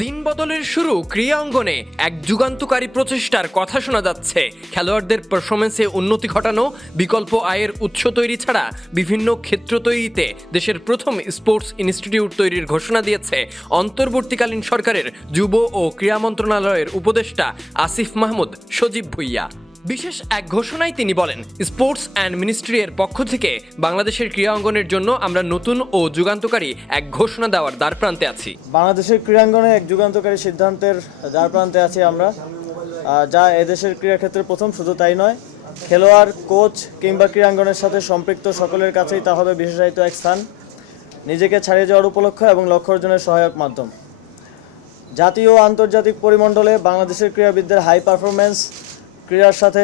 দিন বদলের শুরু ক্রিয়া অঙ্গনে এক যুগান্তকারী প্রচেষ্টার কথা শোনা যাচ্ছে। খেলোয়াড়দের পারফরমেন্সে উন্নতি ঘটানো, বিকল্প আয়ের উৎস তৈরি ছাড়া বিভিন্ন ক্ষেত্র তৈরিতে দেশের প্রথম স্পোর্টস ইনস্টিটিউট তৈরির ঘোষণা দিয়েছে। অন্তর্বর্তীকালীন সরকারের যুব ও ক্রীড়া মন্ত্রণালয়ের উপদেষ্টা আসিফ মাহমুদ সজীব ভুইয়া। বিশেষ এক ঘোষণায় তিনি বলেন, স্পোর্টস অ্যান্ড মিনিস্ট্রি এর পক্ষ থেকে বাংলাদেশের ক্রীড়া অঙ্গনের জন্য আমরা নতুন ও যুগান্তকারী এক ঘোষণা দেওয়ার দ্বারপ্রান্তে আছি। বাংলাদেশের ক্রীড়াঙ্গনে এক যুগান্তকারী সিদ্ধান্তের দ্বার প্রান্তে আছি আমরা। যা এদেশের ক্রীড়াক্ষেত্রে প্রথম শুধু তাই নয়, খেলোয়াড়, কোচ কিংবা ক্রীড়াঙ্গনের সাথে সম্পৃক্ত সকলের কাছেই তা হবে বিশেষায়িত এক স্থান। নিজেকে ছাড়িয়ে যাওয়ার উপলক্ষ এবং লক্ষ্য অর্জনের সহায়ক মাধ্যম। জাতীয় ও আন্তর্জাতিক পরিমণ্ডলে বাংলাদেশের ক্রীড়াবিদদের হাই পারফরমেন্স ক্রীড়ার সাথে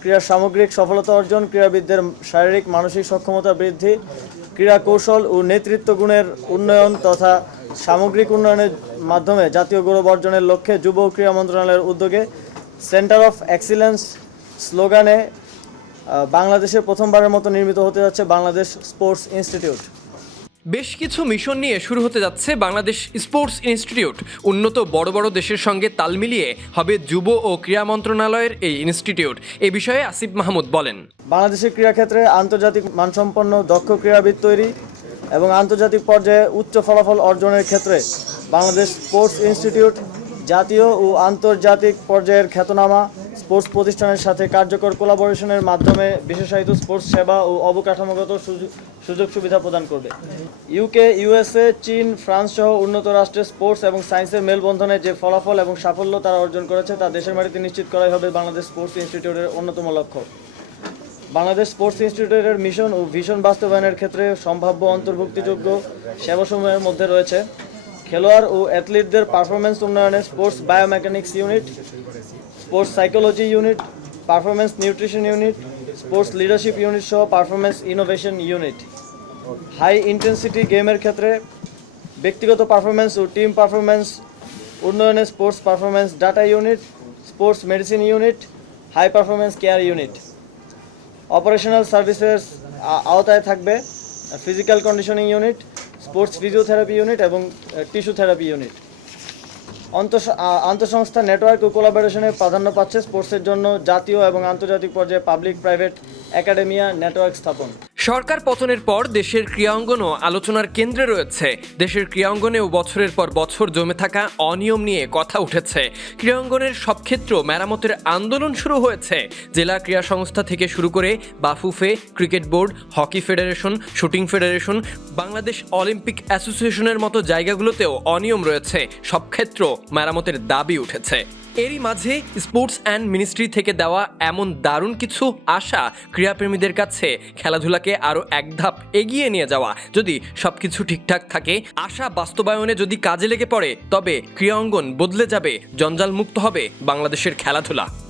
ক্রীড়ার সামগ্রিক সফলতা অর্জন, ক্রীড়াবিদদের শারীরিক, মানসিক সক্ষমতা বৃদ্ধি ক্রীড়া কৌশল ও নেতৃত্ব গুণের উন্নয়ন তথা সামগ্রিক উন্নয়নের মাধ্যমে জাতীয় গৌরব অর্জনের লক্ষ্যে যুব ক্রীড়া মন্ত্রণালয়ের উদ্যোগে সেন্টার অফ এক্সিলেন্স স্লোগানে বাংলাদেশে প্রথমবারের মতো নির্মিত হতে যাচ্ছে বাংলাদেশ স্পোর্টস ইনস্টিটিউট। বেশ কিছু মিশন নিয়ে শুরু হতে যাচ্ছে বাংলাদেশ স্পোর্টস ইনস্টিটিউট। উন্নত বড় বড় দেশের সঙ্গে তাল মিলিয়ে হবে যুব ও ক্রীড়া মন্ত্রণালয়ের এই ইনস্টিটিউট। এ বিষয়ে আসিফ মাহমুদ বলেন। বাংলাদেশের ক্রীড়াক্ষেত্রে আন্তর্জাতিক মানসম্পন্ন দক্ষ ক্রীড়াবিদ তৈরি এবং আন্তর্জাতিক পর্যায়ে উচ্চ ফলাফল অর্জনের ক্ষেত্রে বাংলাদেশ স্পোর্টস ইনস্টিটিউট জাতীয় ও আন্তর্জাতিক পর্যায়ের খ্যাতনামা স্পোর্টস প্রতিষ্ঠানের সাথে কার্যকর কোলাবোরেশনের মাধ্যমে বিশেষায়িত স্পোর্টস সেবা ও অবকাঠামোগত সুযোগ- সুবিধা প্রদান করবে। ইউকে ইউএসএ চীন, ফ্রান্স সহ উন্নত রাষ্ট্রের স্পোর্টস এবং সায়েন্সের মেলবন্ধনে যে ফলাফল এবং সাফল্য তারা অর্জন করেছে তা দেশের মাটিতে নিশ্চিত করাই হবে বাংলাদেশ স্পোর্টস ইনস্টিটিউটের অন্যতম লক্ষ্য। বাংলাদেশ স্পোর্টস ইনস্টিটিউটের মিশন ও ভিশন বাস্তবায়নের ক্ষেত্রে সম্ভাব্য অন্তর্ভুক্তিযোগ্য সেবাসমূহের মধ্যে রয়েছে খেলোয়াড় ও অ্যাথলিটদের পারফরমেন্স উন্নয়নে sports biomechanics unit sports psychology unit performance nutrition unit, sports leadership unit সহ performance innovation unit. High intensity গেমের ক্ষেত্রে ব্যক্তিগত পারফরমেন্স ও টিম পারফরমেন্স উন্নয়নে sports performance data unit, sports medicine unit, high performance care unit. Operational services আওতায় থাকবে, physical conditioning unit, sports physiotherapy unit এবং tissue therapy unit. আন্তঃসংস্থা নেটওয়ার্ক ও কোলাবোরেশনে প্রাধান্য পাচ্ছে স্পোর্টসের জন্য জাতীয় এবং আন্তর্জাতিক পর্যায়ে পাবলিক প্রাইভেট একাডেমিয়া নেটওয়ার্ক স্থাপন। সরকার পতনের পর দেশের ক্রীড়াঙ্গনও আলোচনার কেন্দ্রে রয়েছে। দেশের ক্রীড়াঙ্গনেও বছরের পর বছর জমে থাকা অনিয়ম নিয়ে কথা উঠেছে। ক্রীড়াঙ্গনের সব ক্ষেত্র মেরামতের আন্দোলন শুরু হয়েছে। জেলা ক্রীড়া সংস্থা থেকে শুরু করে BAFUFE, cricket board, hockey federation, shooting federation, Bangladesh Olympic অ্যাসোসিয়েশনের মতো জায়গাগুলোতেও অনিয়ম রয়েছে। সব ক্ষেত্র মেরামতের দাবি উঠেছে। এরই মাঝে স্পোর্টস অ্যান্ড মিনিস্ট্রি থেকে দেওয়া এমন দারুণ কিছু আশা ক্রীড়াপ্রেমীদের কাছে খেলাধুলাকে আরও এক ধাপ এগিয়ে নিয়ে যাওয়া। যদি সব কিছু ঠিকঠাক থাকে, আশা বাস্তবায়নে যদি কাজে লেগে পড়ে, তবে ক্রীড়া অঙ্গন বদলে যাবে, জঞ্জাল মুক্ত হবে বাংলাদেশের খেলাধুলা।